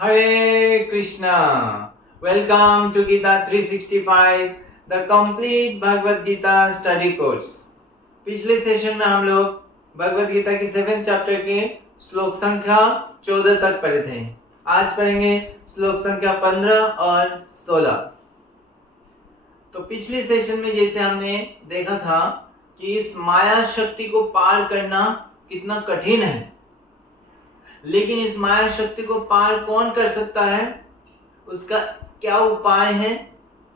Hare Krishna. Welcome to Gita 365, the complete Bhagavad Gita study course. पिछले session में हम लोग भगवद गीता की 7th चैप्टर के श्लोक संख्या 14 तक पढ़े थे। आज पढ़ेंगे श्लोक संख्या 15 और 16। तो पिछले सेशन में जैसे हमने देखा था कि इस माया शक्ति को पार करना कितना कठिन है, लेकिन इस माया शक्ति को पार कौन कर सकता है, उसका क्या उपाय है?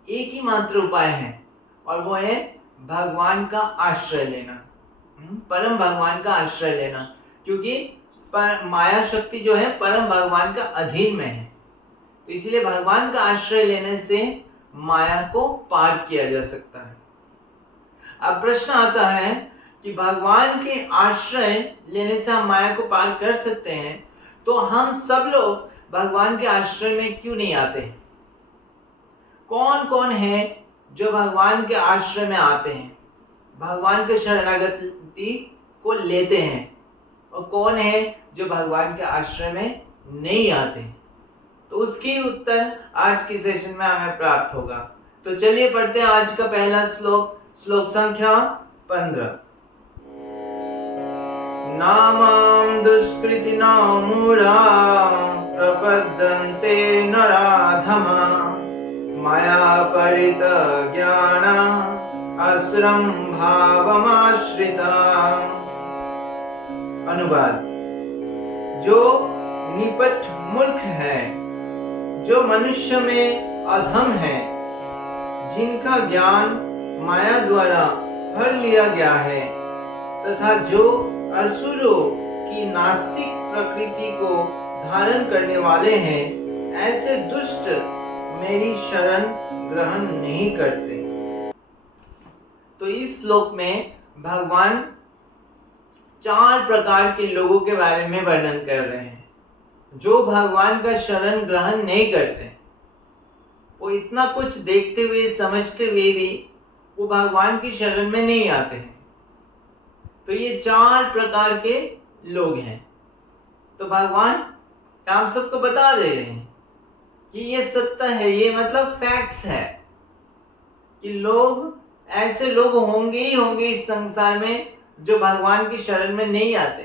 एक ही मात्र उपाय है और वो है भगवान का आश्रय लेना, परम भगवान का आश्रय लेना। क्योंकि माया शक्ति जो है परम भगवान का अधीन में है, तो इसलिए भगवान का आश्रय लेने से माया को पार किया जा सकता है। अब प्रश्न आता है कि भगवान के आश्रय लेने से हम माया को पार कर सकते हैं, तो हम सब लोग भगवान के आश्रय में क्यों नहीं आते हैं? कौन कौन है जो भगवान के आश्रय में आते हैं, भगवान के शरणागति को लेते हैं, और कौन है जो भगवान के आश्रय में नहीं आते हैं? तो उसकी उत्तर आज की सेशन में हमें प्राप्त होगा। तो चलिए पढ़ते हैं आज का पहला श्लोक, श्लोक संख्या 15। नामां दुष्कृतिना मूढ़ा प्रपद्यन्ते नराधमा मायापहृत ज्ञाना असुरं भावमाश्रिता। अनुवाद: जो निपट मूर्ख है, जो मनुष्य में अधम है, जिनका ज्ञान माया द्वारा भर लिया गया है, तथा जो असुरों की नास्तिक प्रकृति को धारण करने वाले हैं, ऐसे दुष्ट मेरी शरण ग्रहण नहीं करते। तो इस श्लोक में भगवान 4 प्रकार के लोगों के बारे में वर्णन कर रहे हैं जो भगवान का शरण ग्रहण नहीं करते। वो इतना कुछ देखते हुए समझते हुए भी वो भगवान की शरण में नहीं आते हैं। तो ये 4 प्रकार के लोग हैं। तो भगवान हम सबको बता दे रहे हैं कि ये सत्य है, ये मतलब फैक्ट्स है कि लोग, ऐसे लोग होंगे ही होंगे इस संसार में जो भगवान की शरण में नहीं आते।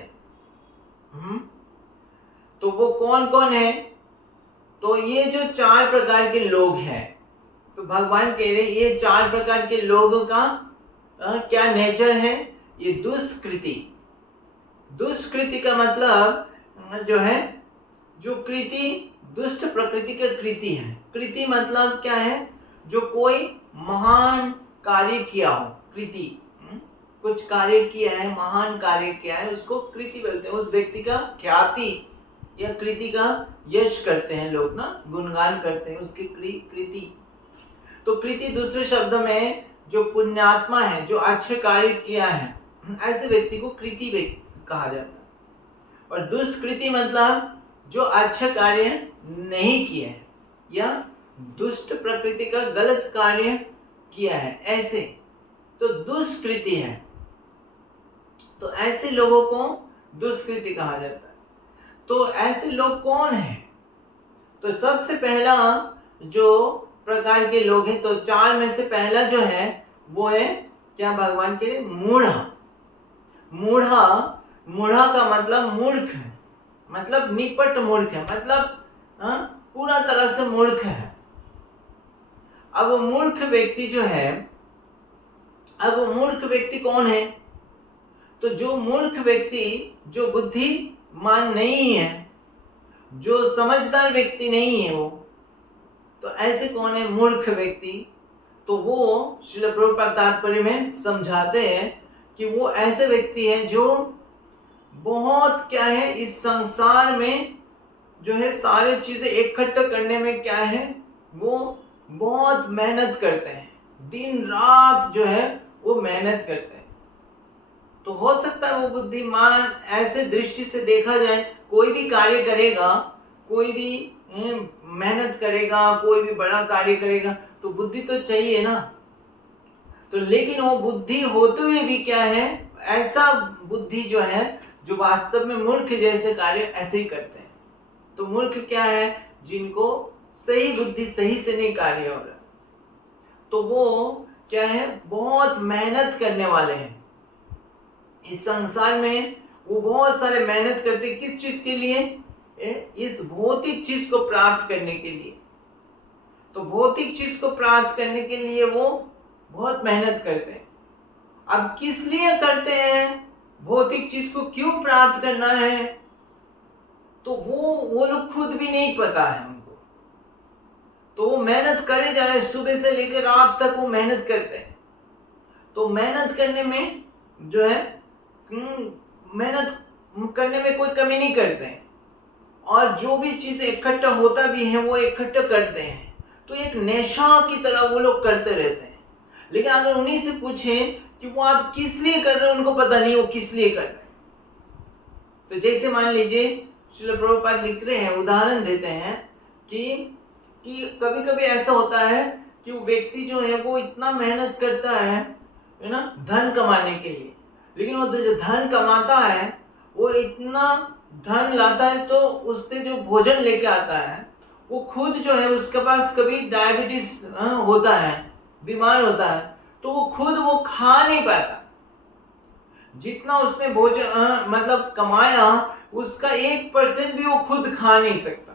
तो वो कौन कौन है? तो ये जो 4 प्रकार के लोग हैं, तो भगवान कह रहे ये 4 प्रकार के लोगों का क्या नेचर है? ये दुष्कृति। दुष्कृति का मतलब जो है, जो कृति दुष्ट प्रकृति का कृति है। कृति मतलब क्या है? जो कोई महान कार्य किया हो, कृति। कुछ कार्य किया है, महान कार्य किया है, उसको कृति बोलते हैं। उस व्यक्ति का ख्याति या कृति का यश करते हैं लोग ना, गुणगान करते हैं उसकी कृति। तो कृति दूसरे शब्दों में जो पुण्यात्मा है, जो अच्छे कार्य किया है, ऐसे व्यक्ति को कृति कहा जाता है। और दुष्कृति मतलब जो अच्छा कार्य नहीं किया है या दुष्ट प्रकृति का गलत कार्य किया है, ऐसे तो दुष्कृति है। तो ऐसे लोगों को दुष्कृति कहा जाता है। तो ऐसे लोग कौन हैं? तो सबसे पहला जो प्रकार के लोग हैं, तो 4 में से पहला जो है वो है क्या? भगवान के लिए मूढ़ा। मूढ़ा का मतलब मूर्ख है, मतलब निपट मूर्ख है, मतलब पूरा तरह से मूर्ख है। अब मूर्ख व्यक्ति जो है, अब मूर्ख व्यक्ति कौन है? तो जो मूर्ख व्यक्ति, जो बुद्धिमान नहीं है, जो समझदार व्यक्ति नहीं है, वो तो ऐसे कौन है मूर्ख व्यक्ति? तो वो श्रील प्रभुपाद तात्पर्य में समझाते हैं कि वो ऐसे व्यक्ति है जो बहुत क्या है, इस संसार में जो है सारे चीजें इकट्ठा करने में क्या है, वो बहुत मेहनत करते हैं, दिन रात जो है वो मेहनत करते हैं। तो हो सकता है वो बुद्धिमान, ऐसे दृष्टि से देखा जाए, कोई भी कार्य करेगा, कोई भी मेहनत करेगा, कोई भी बड़ा कार्य करेगा, तो बुद्धि तो चाहिए ना। तो लेकिन वो बुद्धि होते हुए भी क्या है, ऐसा बुद्धि जो है जो वास्तव में मूर्ख जैसे कार्य ऐसे ही करते हैं। तो मूर्ख क्या है? जिनको सही बुद्धि सही से नहीं कार्य हो रहा, तो वो क्या है? बहुत मेहनत करने वाले हैं इस संसार में। वो बहुत सारे मेहनत करते, किस चीज के लिए? इस भौतिक चीज को प्राप्त करने के लिए। तो भौतिक चीज को प्राप्त करने के लिए वो बहुत मेहनत करते हैं। अब किस लिए करते हैं? भौतिक चीज को क्यों प्राप्त करना है? तो वो लोग खुद भी नहीं पता है उनको। तो वो मेहनत करे जा रहे, सुबह से लेकर रात तक वो मेहनत करते हैं। तो मेहनत करने में जो है मेहनत करने में कोई कमी नहीं करते हैं, और जो भी चीजें इकट्ठा होता भी है वो इकट्ठा करते हैं। तो एक नशा की तरह वो लोग करते रहते हैं। लेकिन अगर उन्हीं से पूछें कि वो आप किस लिए कर रहे हो, उनको पता नहीं वो किस लिए कर रहे हैं। तो जैसे मान लीजिए श्रील प्रभुपाद लिख रहे हैं, उदाहरण देते हैं कि कभी कभी ऐसा होता है कि वो व्यक्ति जो है वो इतना मेहनत करता है ना, धन कमाने के लिए, लेकिन वो जो धन कमाता है वो इतना धन लाता है, तो उससे जो भोजन लेके आता है वो खुद जो है उसके पास कभी डायबिटीज होता है, बीमार होता है, तो वो खुद वो खा नहीं पाता। जितना उसने भोजन मतलब कमाया, उसका 1% भी वो खुद खा नहीं सकता।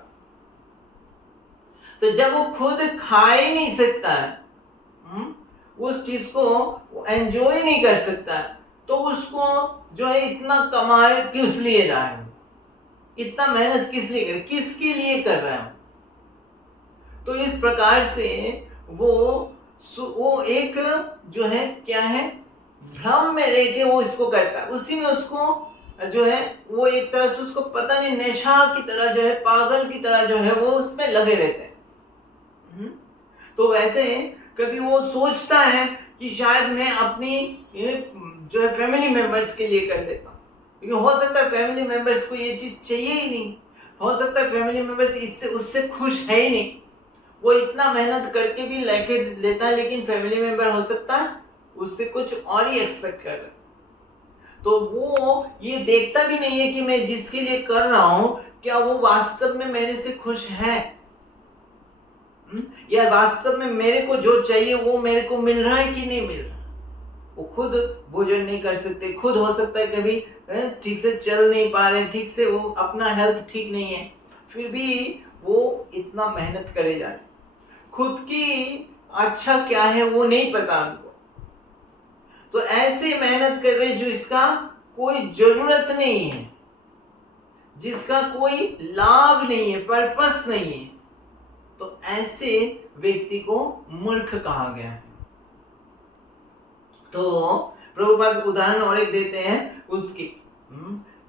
तो जब वो खुद खा ही नहीं सकता है, उस चीज को एंजॉय नहीं कर सकता है, तो उसको जो है इतना कमा किस लिए रहा है, इतना मेहनत किस लिए कर, किसके लिए कर रहा है? तो इस प्रकार से वो एक जो है क्या है, भ्रम में रह के वो इसको करता है। उसी में उसको जो है वो एक तरह से उसको पता नहीं, नशा की तरह जो है, पागल की तरह जो है वो उसमें लगे रहते हैं। तो वैसे कभी वो सोचता है कि शायद मैं अपनी जो है फैमिली मेंबर्स के लिए कर देता हूँ, लेकिन हो सकता है फैमिली मेंबर्स को ये चीज चाहिए ही नहीं, हो सकता है फैमिली मेंबर्स इससे उससे खुश है ही नहीं। वो इतना मेहनत करके भी लेके लेता है, लेकिन फैमिली मेंबर हो सकता है उससे कुछ और ही एक्सपेक्ट कर रहा है। तो वो ये देखता भी नहीं है कि मैं जिसके लिए कर रहा हूं क्या वो वास्तव में मेरे से खुश है, या वास्तव में मेरे को जो चाहिए वो मेरे को मिल रहा है कि नहीं मिल रहा। वो खुद भोजन नहीं कर सकते, खुद हो सकता है कभी ठीक से चल नहीं पा रहे, ठीक से वो अपना हेल्थ ठीक नहीं है, फिर भी वो इतना मेहनत करे जा रहे, खुद की अच्छा क्या है वो नहीं पता उनको। तो ऐसे मेहनत कर रहे जो इसका कोई जरूरत नहीं है, जिसका कोई लाभ नहीं है, पर्पस नहीं है, तो ऐसे व्यक्ति को मूर्ख कहा गया है। तो प्रभुपाद उदाहरण और एक देते हैं उसकी,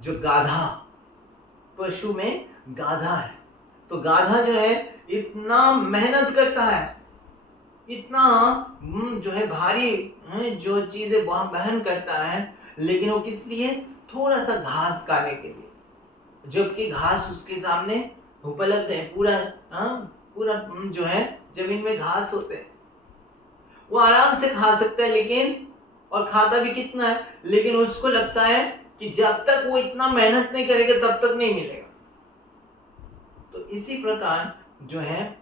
जो गाधा, पशु में गाधा है, तो गाधा जो है इतना मेहनत करता है, इतना जो है भारी जो चीजें वहन करता है, लेकिन वो किस लिए? थोड़ा सा घास खाने के लिए, जबकि घास उसके सामने उपलब्ध है, पूरा जो है जमीन में घास होते हैं, वो आराम से खा सकता है, लेकिन और खाता भी कितना है, लेकिन उसको लगता है कि जब तक वो इतना मेहनत नहीं करेगा तब तक नहीं मिलेगा। तो इसी प्रकार जो है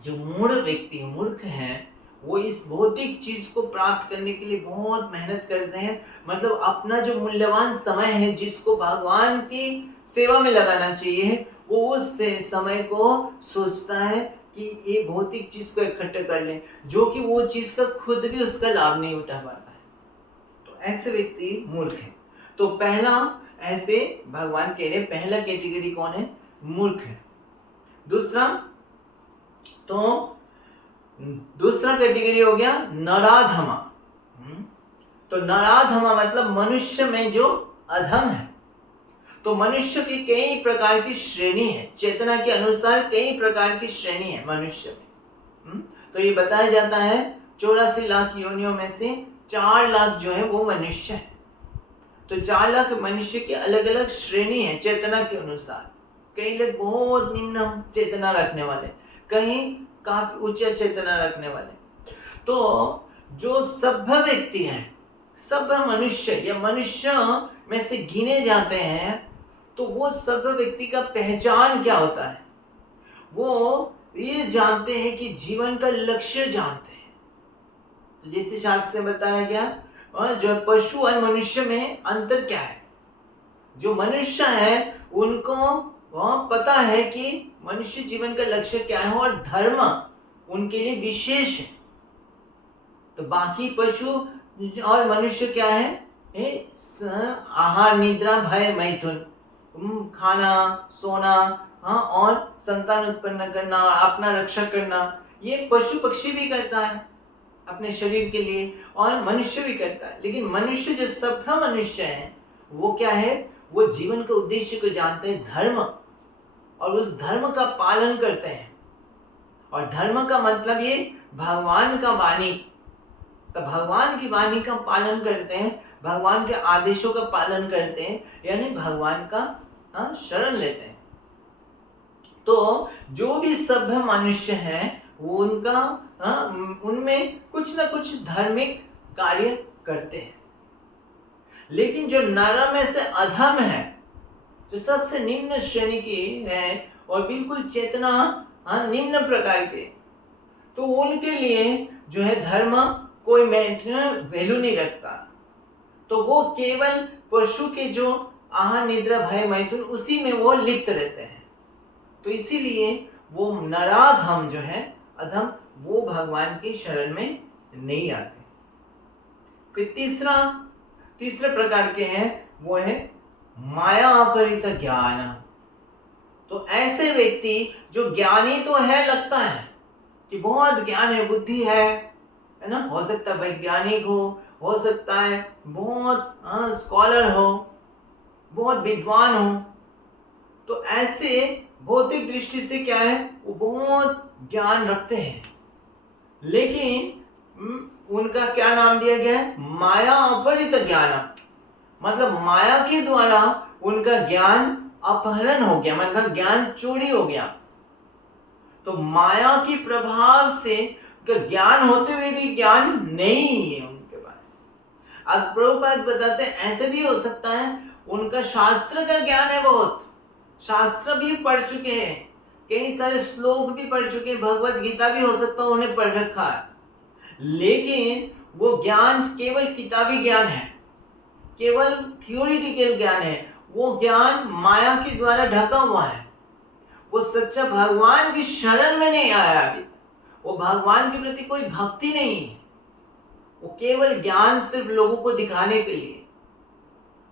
जो मूढ़ व्यक्ति मूर्ख है, वो इस भौतिक चीज को प्राप्त करने के लिए बहुत मेहनत करते हैं, मतलब अपना जो मूल्यवान समय है जिसको भगवान की सेवा में लगाना चाहिए, वो उस समय को सोचता है कि ये भौतिक चीज को इकट्ठा कर ले, जो कि वो चीज का खुद भी उसका लाभ नहीं उठा पाता है। तो ऐसे व्यक्ति मूर्ख है। तो पहला ऐसे भगवान कह रहे पहला कैटेगरी कौन है? मूर्ख है। दूसरा कैटेगरी हो गया नराधमा। तो नराधमा मतलब मनुष्य में जो अधम है। तो मनुष्य की कई प्रकार की श्रेणी है, चेतना के अनुसार कई प्रकार की श्रेणी है मनुष्य में। तो ये बताया जाता है 84 लाख योनियों में से 4 लाख जो है वो मनुष्य है। तो 4 लाख मनुष्य की अलग अलग श्रेणी है चेतना के अनुसार। कई लोग बहुत निम्न चेतना रखने वाले, कहीं काफी उच्च चेतना रखने वाले। तो जो सभ्य व्यक्ति है, सभ्य मनुष्य या मनुष्य में से गिने जाते हैं, तो वो सभ्य व्यक्ति का पहचान क्या होता है? वो ये जानते हैं कि जीवन का लक्ष्य जानते हैं। तो जैसे शास्त्र में बताया गया, और जो पशु और मनुष्य में अंतर क्या है? जो मनुष्य है उनको पता है कि मनुष्य जीवन का लक्ष्य क्या है और धर्म उनके लिए विशेष है। तो बाकी पशु और मनुष्य क्या है? आहार, निद्रा, भय, मैथुन, खाना, सोना, हाँ, और संतान उत्पन्न करना, अपना रक्षा करना, ये पशु पक्षी भी करता है अपने शरीर के लिए, और मनुष्य भी करता है। लेकिन मनुष्य, जो सभ्य मनुष्य है, वो क्या है? वो जीवन के उद्देश्य को जानते हैं, धर्म, और उस धर्म का पालन करते हैं। और धर्म का मतलब ये भगवान का वाणी, तो भगवान की वाणी का पालन करते हैं, भगवान के आदेशों का पालन करते हैं, यानी भगवान का शरण लेते हैं। तो जो भी सभ्य मनुष्य है वो उनमें कुछ ना कुछ धार्मिक कार्य करते हैं। लेकिन जो नर में से अधम है, जो सबसे निम्न श्रेणी की है और बिल्कुल चेतना निम्न प्रकार के, तो उनके लिए जो है धर्म कोई वैल्यू नहीं रखता। तो वो केवल पशु के जो आहार, निद्रा, भय, मैथुन, उसी में वो लिप्त रहते हैं। तो इसीलिए वो नराधम जो है, अधम, वो भगवान की शरण में नहीं आते। फिर तीसरे प्रकार के हैं, वो है माया अपहृत ज्ञान। तो ऐसे व्यक्ति जो ज्ञानी तो है, लगता है कि बहुत ज्ञान है, बुद्धि है ना, हो सकता है वैज्ञानिक हो सकता है बहुत स्कॉलर हो, बहुत विद्वान हो। तो ऐसे भौतिक दृष्टि से क्या है, वो बहुत ज्ञान रखते हैं, लेकिन उनका क्या नाम दिया गया है? माया अपहृत ज्ञान। मतलब माया के द्वारा उनका ज्ञान अपहरण हो गया, मतलब ज्ञान चोरी हो गया। तो माया के प्रभाव से ज्ञान होते हुए भी ज्ञान नहीं है उनके पास। अब प्रभुपाद बताते हैं ऐसे भी हो सकता है उनका शास्त्र का ज्ञान है, बहुत शास्त्र भी पढ़ चुके हैं, कई सारे श्लोक भी पढ़ चुके हैं, भगवत गीता भी हो सकता है उन्हें पढ़ रखा है, लेकिन वो ज्ञान केवल किताबी ज्ञान है, केवल थियोरिटिकल ज्ञान है। वो ज्ञान माया के द्वारा ढका हुआ है। वो सच्चा भगवान की शरण में नहीं आया अभी, वो भगवान के प्रति कोई भक्ति नहीं है, वो केवल ज्ञान सिर्फ लोगों को दिखाने के लिए।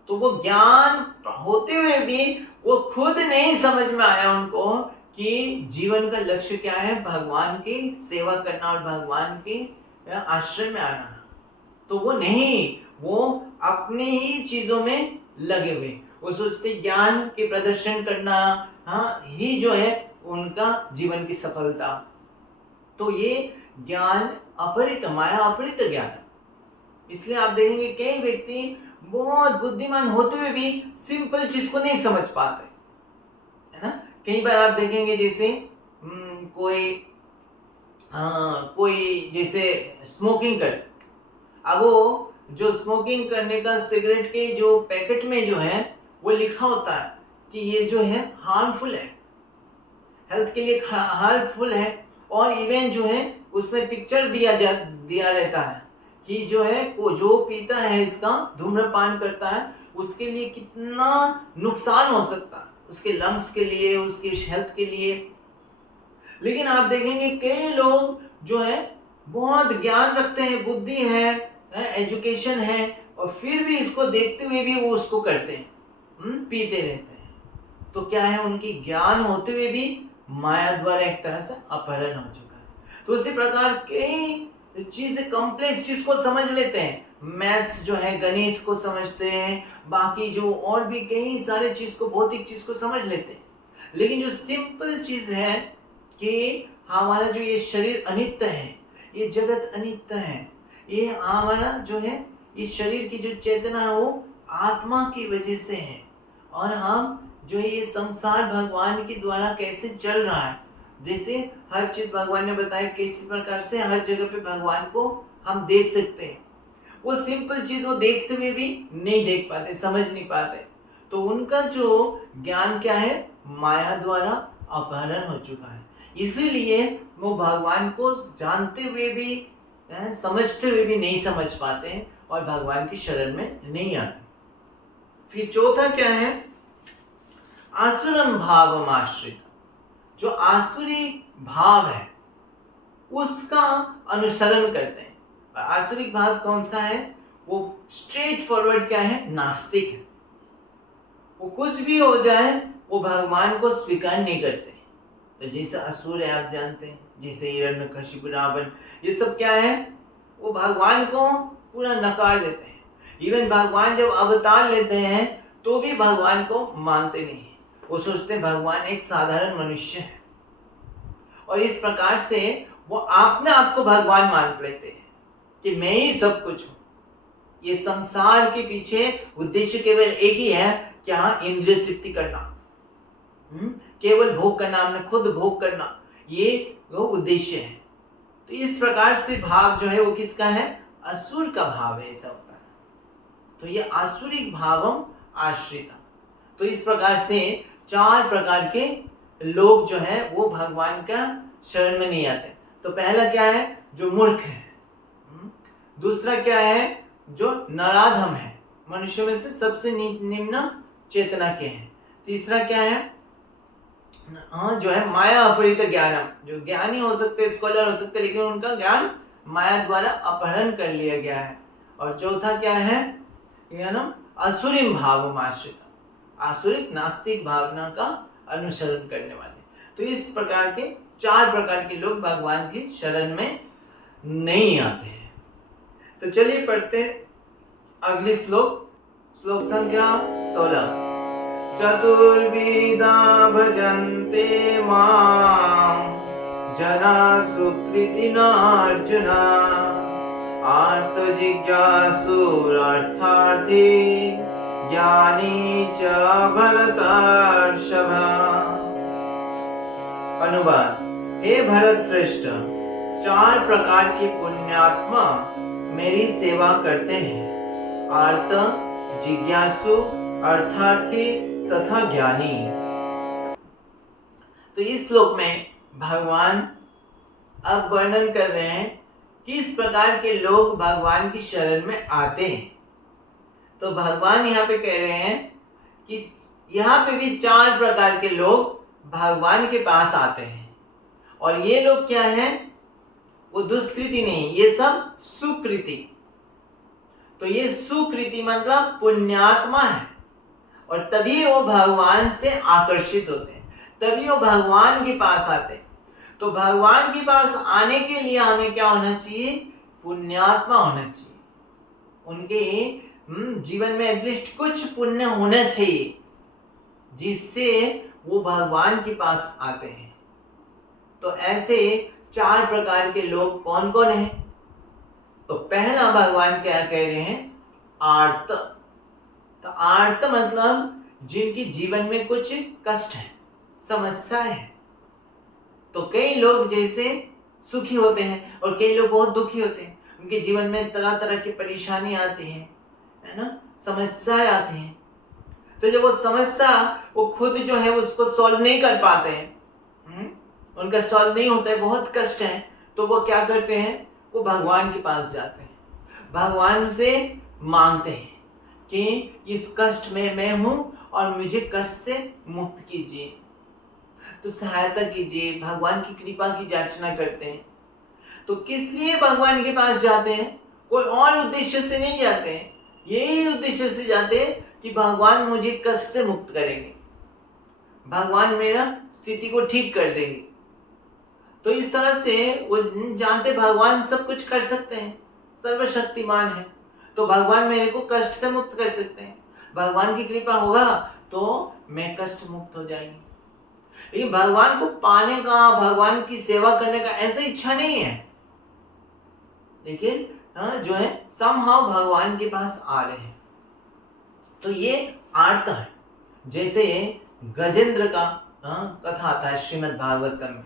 तो वो ज्ञान होते हुए भी वो खुद नहीं समझ में आया उनको कि जीवन का लक्ष्य क्या है, भगवान की सेवा करना और भगवान के आश्रय में आना। तो वो नहीं, वो अपनी ही चीजों में लगे हुए, वो सोचते ज्ञान के प्रदर्शन करना ही जो है उनका जीवन की सफलता। तो ये ज्ञान अपहृत, माया अपहृत ज्ञान। इसलिए आप देखेंगे कई व्यक्ति बहुत बुद्धिमान होते हुए भी सिंपल चीज को नहीं समझ पाते, है ना। कई बार आप देखेंगे जैसे कोई जैसे स्मोकिंग कर, अब वो जो स्मोकिंग करने का सिगरेट के जो पैकेट में जो है वो लिखा होता है कि ये जो है हार्मफुल है, हेल्थ के लिए हार्मफुल है, और इवन जो है उसमें पिक्चर दिया रहता है कि जो है वो जो पीता है, इसका धूम्रपान करता है, उसके लिए कितना नुकसान हो सकता है, उसके लंग्स के लिए, उसके हेल्थ के लिए। लेकिन आप देखेंगे कई लोग जो है बहुत ज्ञान रखते हैं, बुद्धि है, एजुकेशन है, और फिर भी इसको देखते हुए भी वो उसको करते हैं, पीते रहते हैं। तो क्या है, उनकी ज्ञान होते हुए भी माया द्वारा एक तरह से अपहरण हो चुका है। तो इसी प्रकार कई चीजें, कॉम्प्लेक्स चीज को समझ लेते हैं, मैथ्स जो है गणित को समझते हैं, बाकी जो और भी कई सारे चीज को, भौतिक चीज को समझ लेते हैं, लेकिन जो सिंपल चीज है कि हमारा जो ये शरीर अनित्य है, ये जगत अनित्य है, ये हमारा जो है इस शरीर की जो चेतना है वो आत्मा की वजह से है, और हम जो ये संसार भगवान के द्वारा कैसे चल रहा है, जैसे हर चीज भगवान ने बताया किस प्रकार से हर जगह पे भगवान को हम देख सकते हैं। वो सिंपल चीज वो देखते हुए भी नहीं देख पाते, समझ नहीं पाते। तो उनका जो ज्ञान क्या है, माया द्वारा अपहरण हो चुका है। इसीलिए वो भगवान को जानते हुए भी, समझते हुए भी नहीं समझ पाते हैं और भगवान की शरण में नहीं आते। फिर चौथा क्या है, आसुरम भावम आश्रित, जो आसुरी भाव है उसका अनुसरण करते हैं। और आसुरिक भाव कौन सा है, वो स्ट्रेट फॉरवर्ड क्या है, नास्तिक है। वो कुछ भी हो जाए वो भगवान को स्वीकार नहीं करते। तो जैसे असुर है, आप जानते हैं, जैसे हिरण्यकशिपु, रावण, ये सब क्या है, वो भगवान को पूरा नकार देते हैं। इवन भगवान जब अवतार लेते हैं तो भी भगवान को मानते नहीं है। वो सोचते हैं भगवान एक साधारण मनुष्य है, और इस प्रकार से वो अपने आप को भगवान मान लेते हैं कि मैं ही सब कुछ हूं। ये संसार के पीछे उद्देश्य केवल एक ही है, क्या, इंद्रिय तृप्ति करना, केवल भोग करना, हमने खुद भोग करना, ये वो उद्देश्य है। तो इस प्रकार से भाव जो है वो किसका है, असुर का भाव है, ऐसा होता है। तो ये आसुरिक भावम आश्रिता। तो इस प्रकार से 4 प्रकार के लोग जो है वो भगवान का शरण में नहीं आते। तो पहला क्या है, जो मूर्ख है। दूसरा क्या है, जो नराधम है, मनुष्यों में से सबसे निम्न चेतना के हैं। तीसरा क्या है, जो है माया अपहृत ज्ञानम, जो ज्ञानी हो सकते, स्कॉलर हो सकते, लेकिन उनका ज्ञान माया द्वारा अपहरण कर लिया गया है। और चौथा क्या है, ज्ञानम असुरिम भावम आश्रिता, आसुरिक नास्तिक भावना का अनुसरण करने वाले। तो इस प्रकार के 4 प्रकार के लोग भगवान की शरण में नहीं आते हैं। तो चलिए पढ़ते अगले श्लोक, श्लोक संख्या 16। चतुर्विधा भजन्ते मां जना सुकृतिना अर्जुन, आर्त जिज्ञासुरर्थार्थी ज्ञानी च भरतर्षभ। अनुवाद, हे भरत श्रेष्ठ, 4 प्रकार के पुण्यात्मा मेरी सेवा करते हैं, आर्त, जिज्ञासु, अर्थार्थी तथा ज्ञानी। तो इस श्लोक में भगवान अब वर्णन कर रहे हैं किस प्रकार के लोग भगवान की शरण में आते हैं। तो भगवान यहाँ पे कह रहे हैं कि यहाँ पे भी 4 प्रकार के लोग भगवान के पास आते हैं, और ये लोग क्या हैं, वो दुष्कृति नहीं, ये सब सुकृति। तो ये सुकृति मतलब पुण्यात्मा है, और तभी वो भगवान से आकर्षित होते हैं, तभी वो भगवान के पास आते हैं। तो भगवान के पास आने के लिए हमें क्या होना चाहिए, पुण्यात्मा होना चाहिए। उनके जीवन में एटलीस्ट कुछ पुण्य होना चाहिए, जिससे वो भगवान के पास आते हैं। तो ऐसे 4 प्रकार के लोग कौन कौन हैं? तो पहला भगवान क्या कह रहे हैं, आर्त। तो आर्त मतलब जिनकी जीवन में कुछ कष्ट है, समस्या है। तो कई लोग जैसे सुखी होते हैं और कई लोग बहुत दुखी होते हैं, उनके जीवन में तरह तरह की परेशानी आती है ना, समस्याएं आती हैं। तो जब वो समस्या वो खुद जो है उसको सॉल्व नहीं कर पाते हैं, उनका सॉल्व नहीं होता है, बहुत कष्ट है, तो वो क्या करते हैं, वो भगवान के पास जाते हैं, भगवान से मांगते हैं कि इस कष्ट में मैं हूं और मुझे कष्ट से मुक्त कीजिए, तो सहायता कीजिए, भगवान की कृपा की याचना करते हैं। तो किस लिए भगवान के पास जाते हैं? कोई और उद्देश्य से नहीं जाते हैं, यही उद्देश्य से जाते हैं कि भगवान मुझे कष्ट से मुक्त करेंगे, भगवान मेरा स्थिति को ठीक कर देंगे। तो इस तरह से वो जानते भगवान सब कुछ कर सकते हैं, सर्वशक्तिमान है, तो भगवान मेरे को कष्ट से मुक्त कर सकते हैं, भगवान की कृपा होगा तो मैं कष्ट मुक्त हो जाएंगे। लेकिन भगवान को पाने का, भगवान की सेवा करने का ऐसा इच्छा नहीं है, लेकिन जो है समहाउ भगवान के पास आ रहे हैं। तो ये आर्त है। जैसे गजेंद्र का कथा आता है श्रीमद् भागवतम में।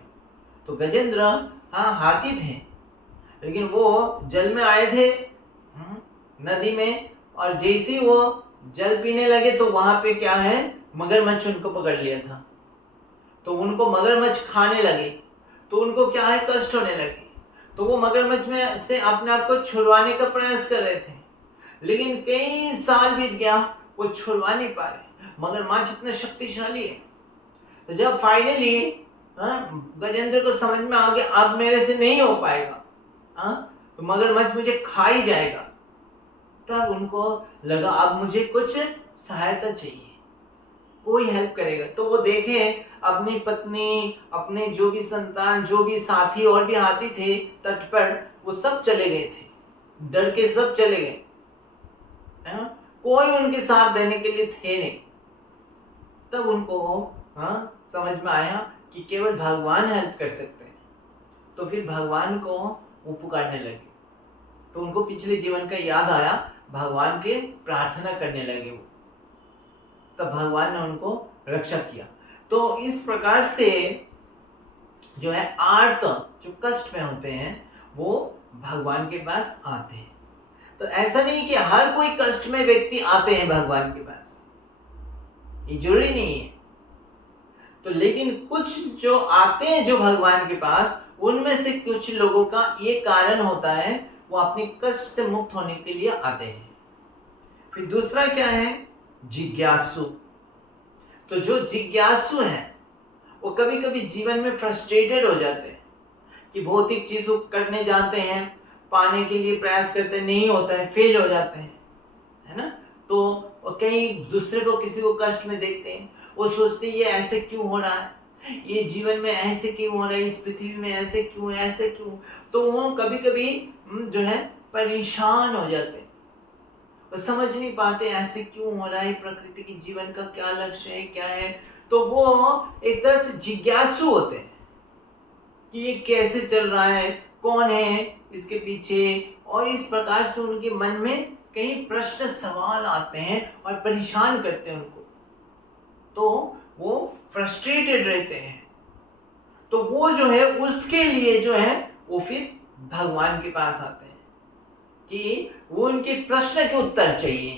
तो गजेंद्र हाथी थे, लेकिन वो जल में आए थे नदी में, और जैसे वो जल पीने लगे तो वहां पे क्या है, मगरमच्छ उनको पकड़ लिया था। तो उनको मगरमच्छ खाने लगे तो उनको क्या है, कष्ट होने लगे। तो वो मगरमच्छ में से अपने आप को छुड़वाने का प्रयास कर रहे थे, लेकिन कई साल बीत गया, वो छुड़वा नहीं पा रहे। मगरमच्छ इतना शक्तिशाली है। तो जब फाइनली गजेंद्र को समझ में आ गया अब मेरे से नहीं हो पाएगा, तो मगरमच्छ मुझे खा ही जाएगा, तब उनको लगा अब मुझे कुछ सहायता चाहिए, कोई हेल्प करेगा। तो वो देखे अपनी पत्नी, अपने जो भी संतान, जो भी साथी और भी हाथी थे तट पर, वो सब चले गए थे, डर के सब चले गए। कोई उनके साथ देने के लिए थे नहीं। तब उनको समझ में आया कि केवल भगवान हेल्प कर सकते हैं। तो फिर भगवान को वो पुकारने लगे। तो उनको पिछले जीवन का याद आया, भगवान के प्रार्थना करने लगे वो। तब भगवान ने उनको रक्षा किया। तो इस प्रकार से जो है आर्त जो कष्ट में होते हैं वो भगवान के पास आते हैं। तो ऐसा नहीं कि हर कोई कष्ट में व्यक्ति आते हैं भगवान के पास, ये जरूरी नहीं है। तो लेकिन कुछ जो आते हैं जो भगवान के पास, उनमें से कुछ लोगों का ये कारण होता है, वो अपनी कष्ट से मुक्त होने के लिए आते हैं। फिर दूसरा क्या है, जिज्ञासु। तो जो जिज्ञासु हैं वो कभी कभी जीवन में फ्रस्ट्रेटेड हो जाते हैं कि भौतिक चीजों करने जाते हैं, पाने के लिए प्रयास करते नहीं होता है, फेल हो जाते हैं, है ना। तो कहीं दूसरे को, किसी को कष्ट में देखते हैं, वो सोचते हैं ये ऐसे क्यों हो रहा है, ये जीवन में ऐसे क्यों हो रहा है, इस पृथ्वी में ऐसे क्यों, ऐसे क्यों। तो वो कभी कभी जो है परेशान हो जाते हैं, वो समझ नहीं पाते ऐसे क्यों हो रहा है, प्रकृति की जीवन का क्या लक्ष्य है, क्या है। तो वो एक तरह से जिज्ञासु होते हैं कि ये कैसे चल रहा है, कौन है इसके पीछे, और इस प्रकार से उनके मन में कई प्रश्न, सवाल आते हैं और परेशान करते हैं उनको। तो वो फ्रस्ट्रेटेड रहते हैं। तो वो जो है उसके लिए जो है वो फिर भगवान के पास आते हैं कि वो उनके प्रश्न के उत्तर चाहिए,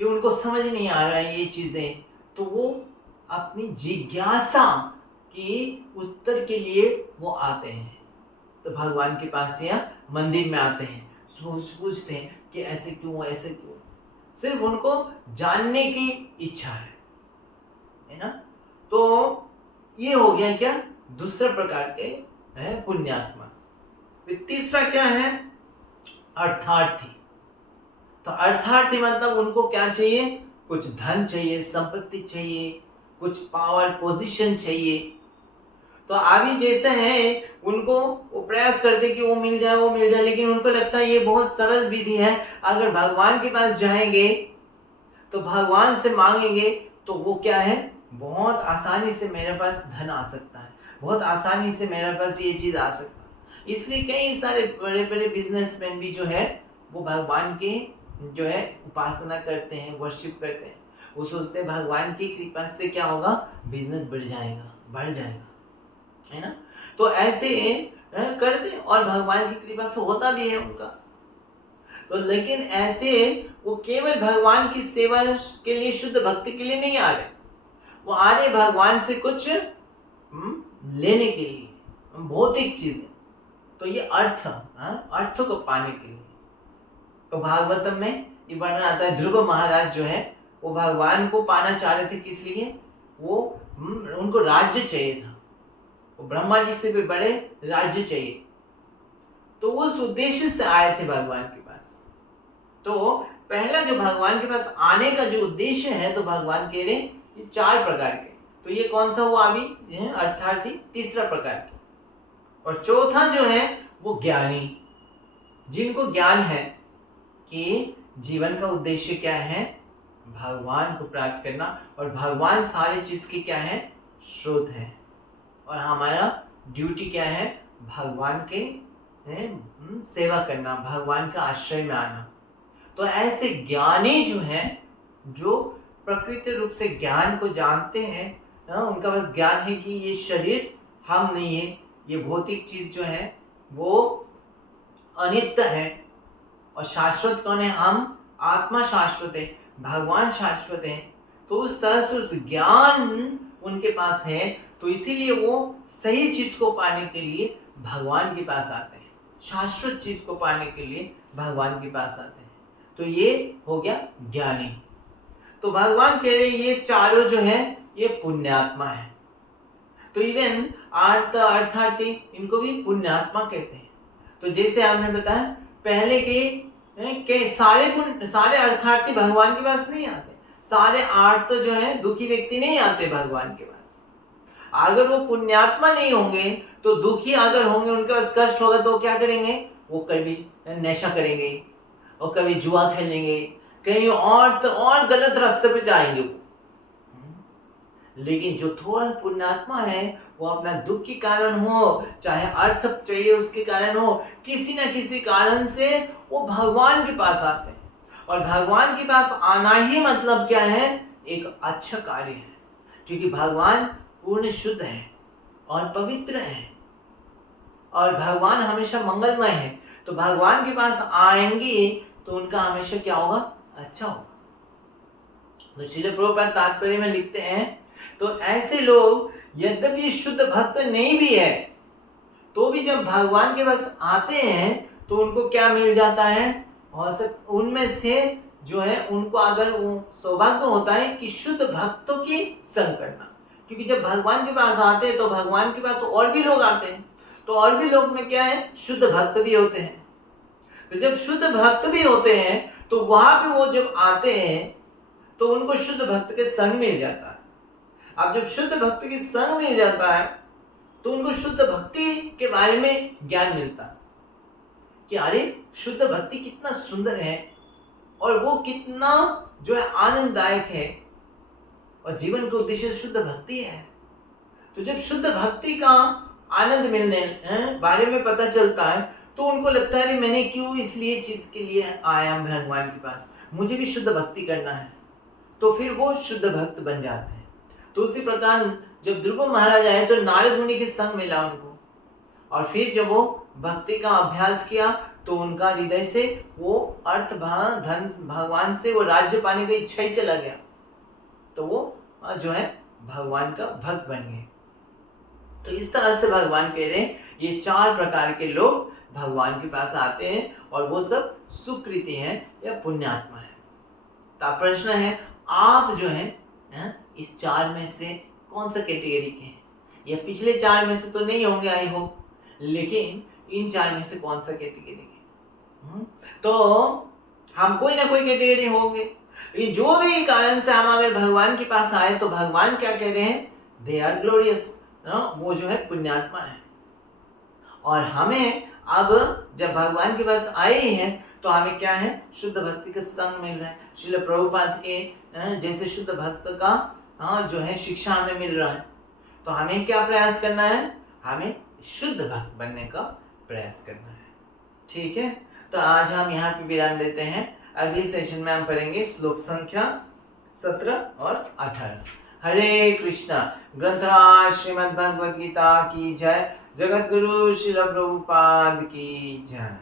कि उनको समझ नहीं आ रहा है ये चीजें। तो वो अपनी जिज्ञासा के उत्तर के लिए वो आते हैं। तो भगवान के पास या मंदिर में आते हैं, पूछते हैं कि ऐसे क्यों, ऐसे क्यों। सिर्फ उनको जानने की इच्छा है ना। तो ये हो गया क्या, दूसरे प्रकार के पुण्यात्मा। तीसरा क्या है, अर्थार्थी। तो अर्थार्थी मतलब उनको क्या चाहिए, कुछ धन चाहिए, संपत्ति चाहिए, कुछ पावर, पोजीशन चाहिए। तो अभी जैसे हैं उनको वो प्रयास करते कि वो मिल जाए, वो मिल जाए, लेकिन उनको लगता है ये बहुत सरल विधि है, अगर भगवान के पास जाएंगे तो भगवान से मांगेंगे तो वो क्या है, बहुत आसानी से मेरे पास धन आ सकता है, बहुत आसानी से मेरे पास ये चीज आ सकता है। इसलिए कई सारे बड़े बड़े बिजनेसमैन भी जो है वो भगवान के जो है उपासना करते हैं, वर्शिप करते हैं। वो सोचते हैं भगवान की कृपा से क्या होगा, बिजनेस बढ़ जाएगा, बढ़ जाएगा, है ना। तो ऐसे करते और भगवान की कृपा से होता भी है उनका। तो लेकिन ऐसे वो केवल भगवान की सेवा के लिए, शुद्ध भक्ति के लिए नहीं आ रहे, वो आ रहे भगवान से कुछ लेने के लिए, भौतिक चीजें। तो ये अर्थ को पाने के लिए। तो भागवतम में ये वर्णन आता है, ध्रुव महाराज जो है वो भगवान को पाना चाह रहे थे, किस लिए, वो उनको राज्य चाहिए था, वो ब्रह्मा जी से भी बड़े राज्य चाहिए। तो उस उद्देश्य से आए थे भगवान के पास। तो पहला जो भगवान के पास आने का जो उद्देश्य है, तो भगवान कह रहे ये 4 प्रकार के। तो ये कौन सा हुआ अभी, अर्थार्थी, तीसरा प्रकार के। और चौथा जो है वो ज्ञानी, जिनको ज्ञान है कि जीवन का उद्देश्य क्या है, भगवान को प्राप्त करना, और भगवान सारे चीज की क्या है, स्रोत है, और हमारा ड्यूटी क्या है, भगवान के सेवा करना, भगवान का आश्रय में आना। तो ऐसे ज्ञानी जो हैं, जो प्रकृति रूप से ज्ञान को जानते हैं, उनका बस ज्ञान है कि ये शरीर हम नहीं है, ये भौतिक चीज जो है वो अनित्य है, और शाश्वत कौन है, हम, आत्मा शाश्वत है। भगवान शाश्वत है, तो उस तरह से उस ज्ञान उनके पास है, तो इसीलिए वो सही चीज को पाने के लिए भगवान के पास आते हैं, शाश्वत चीज को पाने के लिए भगवान के पास आते हैं। तो ये हो गया ज्ञानी। तो भगवान कह रहे ये चारों जो है ये पुण्यात्मा है। तो इवन आर्त अर्थार्थी इनको भी पुण्यात्मा कहते हैं। तो जैसे आपने बताया पहले के सारे अर्थार्थी भगवान के पास नहीं आते, सारे आर्त जो है दुखी व्यक्ति नहीं आते भगवान के पास। अगर वो पुण्यात्मा नहीं होंगे तो दुखी अगर होंगे, उनके पास कष्ट होगा, तो क्या करेंगे, वो कभी नशा करेंगे और कभी जुआ खेलेंगे, कहीं और गलत रास्ते पे जाएंगे वो। लेकिन जो थोड़ा पुण्यात्मा है वो अपना दुख के कारण हो, चाहे अर्थ चाहिए उसके कारण हो, किसी न किसी कारण से वो भगवान के पास आते हैं। और भगवान के पास आना ही मतलब क्या है, एक अच्छा कार्य है, क्योंकि भगवान पूर्ण शुद्ध है और पवित्र है और भगवान हमेशा मंगलमय है। तो भगवान के पास आएंगे तो उनका हमेशा क्या होगा, अच्छा होगा। तो श्रील प्रभुपाद तात्पर्य में लिखते हैं, तो ऐसे लोग यद्यपि शुद्ध भक्त नहीं भी है तो भी जब भगवान के पास आते हैं तो उनको क्या मिल जाता है, और उनमें से जो है उनको अगर वो सौभाग्य होता है कि शुद्ध भक्तों की संग करना। क्योंकि जब भगवान के पास आते हैं तो भगवान के पास और भी लोग आते हैं, तो और भी लोग में क्या है, शुद्ध भक्त भी होते हैं। तो जब शुद्ध भक्त भी होते हैं तो वहां पे वो जब आते हैं तो उनको शुद्ध भक्त के संग मिल जाता है। अब जब शुद्ध भक्त के संग मिल जाता है तो उनको शुद्ध भक्ति के बारे में ज्ञान मिलता है कि अरे शुद्ध भक्ति कितना सुंदर है और वो कितना जो है आनंददायक है, और जीवन का उद्देश्य शुद्ध भक्ति है। तो जब शुद्ध भक्ति का आनंद मिलने बारे में पता चलता है तो उनको लगता है मैंने क्यों इसलिए चीज के लिए आया भगवान के पास, मुझे भी शुद्ध भक्ति करना है। तो फिर वो शुद्ध भक्त बन जाते हैं। तो उसी प्रकार जब ध्रुव महाराज आए तो नारद मुनि के संग मिला उनको, और फिर जब वो भक्ति का अभ्यास किया तो उनका हृदय से वो अर्थ धन भगवान से वो राज्य पाने का इच्छा ही चला गया, तो वो जो है भगवान का भक्त बन गए। तो इस तरह से भगवान कह रहे हैं ये 4 प्रकार के लोग भगवान के पास आते हैं और वो सब सुकृति हैं या पुण्यात्मा है। तो प्रश्न है, आप जो है इस 4 में से कौन सा कैटेगरी के हैं? या पिछले 4 में से तो नहीं होंगे आई होप, लेकिन इन 4 में से कौन सा कैटेगरी के? तो हम कोई ना कोई कैटेगरी होंगे। जो भी कारण से हम अगर भगवान के पास आए तो भगवान क्या कह रहे हैं, दे आर ग्लोरियस, वो जो है पुण्यात्मा है। और हमें अब जब भगवान के पास आए हैं तो हमें क्या है, शुद्ध भक्ति का संग मिल रहा है। श्रील प्रभुपाद के जैसे शुद्ध भक्त का जो है शिक्षा हमें मिल रहा है। तो हमें क्या प्रयास करना है, हमें शुद्ध भक्त बनने का प्रयास करना है। ठीक है, तो आज हम यहाँ पे विराम देते हैं। अगली सेशन में हम पढ़ेंगे श्लोक संख्या 17 और 18। हरे कृष्णा। ग्रंथराज श्रीमद् भगवद गीता की जय। जगत गुरु श्रील प्रभुपाद की जय।